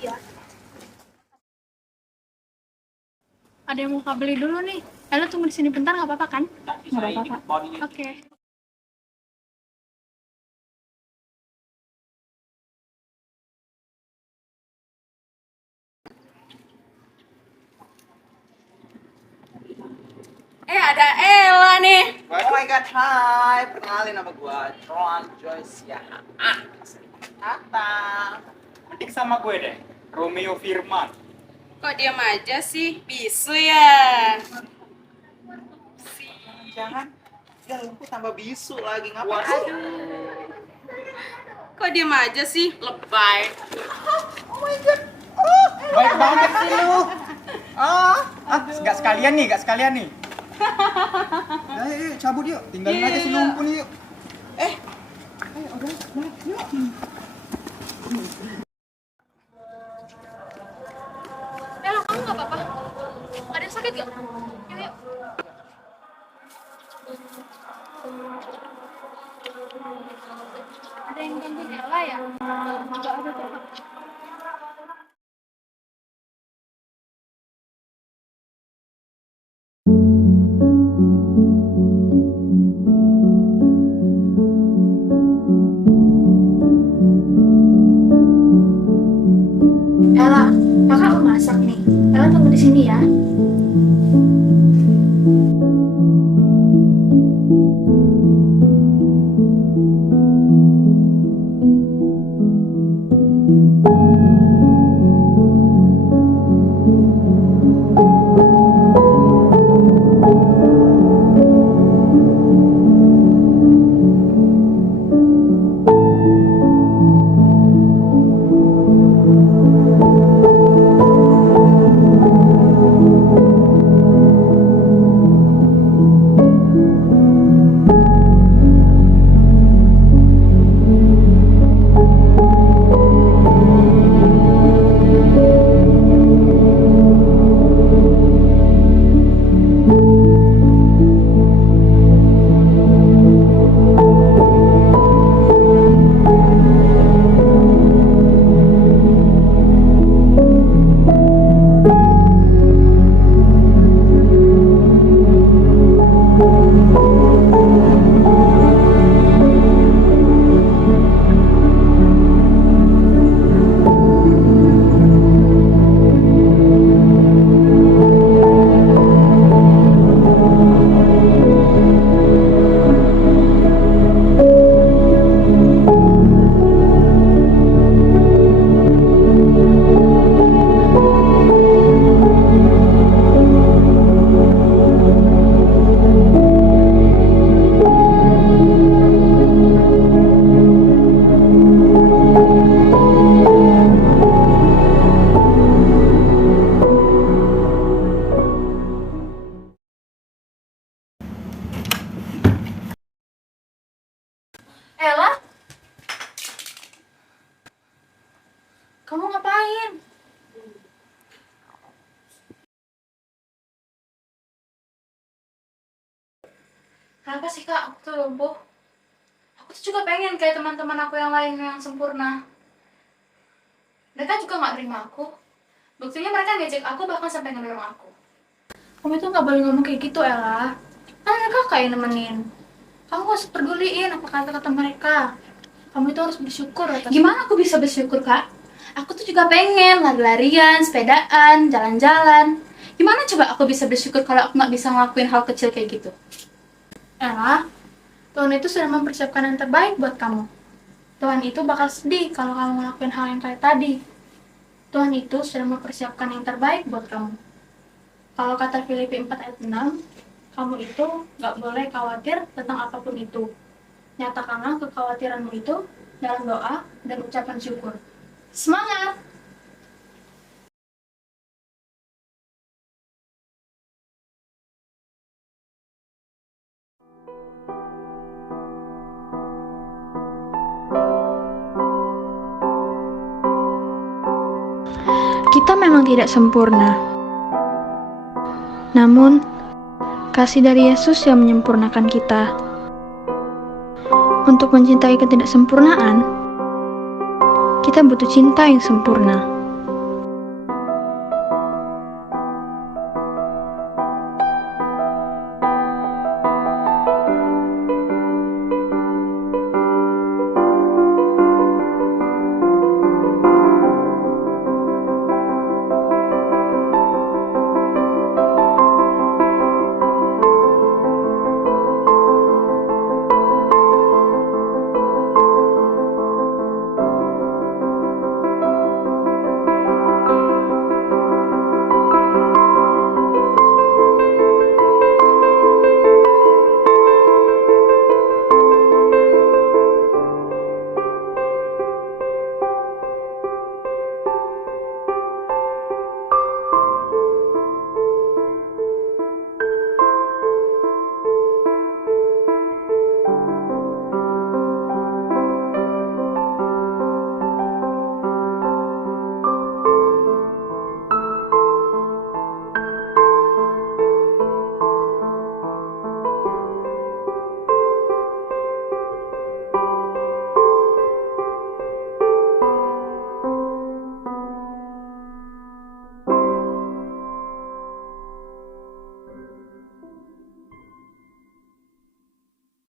iya. Ada yang mau beli dulu nih. Ella tunggu di sini bentar, nggak apa-apa kan? Nggak apa-apa. Oke. Ada Ella nih. Oh my god, hai. Perkenalin nama gua Tron Joyce ya. Datang. Adik sama gue deh, Romeo Firman. Kok diam aja sih? Bisu ya? Jangan. Ya lu tambah bisu lagi ngapain? Kok diam aja sih? Lebay. Baik banget sih lu. Gak sekalian nih. Cabut yuk. Tinggalin aja si Lumpun yuk. Ella, kamu nggak apa-apa? Ada yang sakit nggak? Yuk, yuk. Ada yang gangguin Ella ya? Nggak ada kok. Ella, kakak mau masak nih. Ella tunggu di sini ya. Ella? Kamu ngapain? Kenapa sih kak? Aku tuh lumpuh. Aku tuh juga pengen kayak teman-teman aku yang lain yang sempurna. Mereka juga gak terima aku. Buktinya mereka ngejek aku bahkan sampai ngedorong aku. Kamu itu gak boleh ngomong kayak gitu, Ella. Kan mereka kayak nemenin. Kamu harus peduliin apa kata-kata mereka. Kamu itu harus bersyukur atas... Gimana aku bisa bersyukur, Kak? Aku tuh juga pengen lari-larian, sepedaan, jalan-jalan. Gimana coba aku bisa bersyukur kalau aku nggak bisa ngelakuin hal kecil kayak gitu? Ella, Tuhan itu sudah mempersiapkan yang terbaik buat kamu. Tuhan itu bakal sedih kalau kamu ngelakuin hal yang kayak tadi. Tuhan itu sudah mempersiapkan yang terbaik buat kamu. Kalau kata Filipi 4 ayat 6, kamu itu nggak boleh khawatir tentang apapun itu. Nyatakanlah kekhawatiranmu itu dalam doa dan ucapan syukur. Semangat! Kita memang tidak sempurna. Namun, kasih dari Yesus yang menyempurnakan kita. Untuk mencintai ketidaksempurnaan, kita butuh cinta yang sempurna.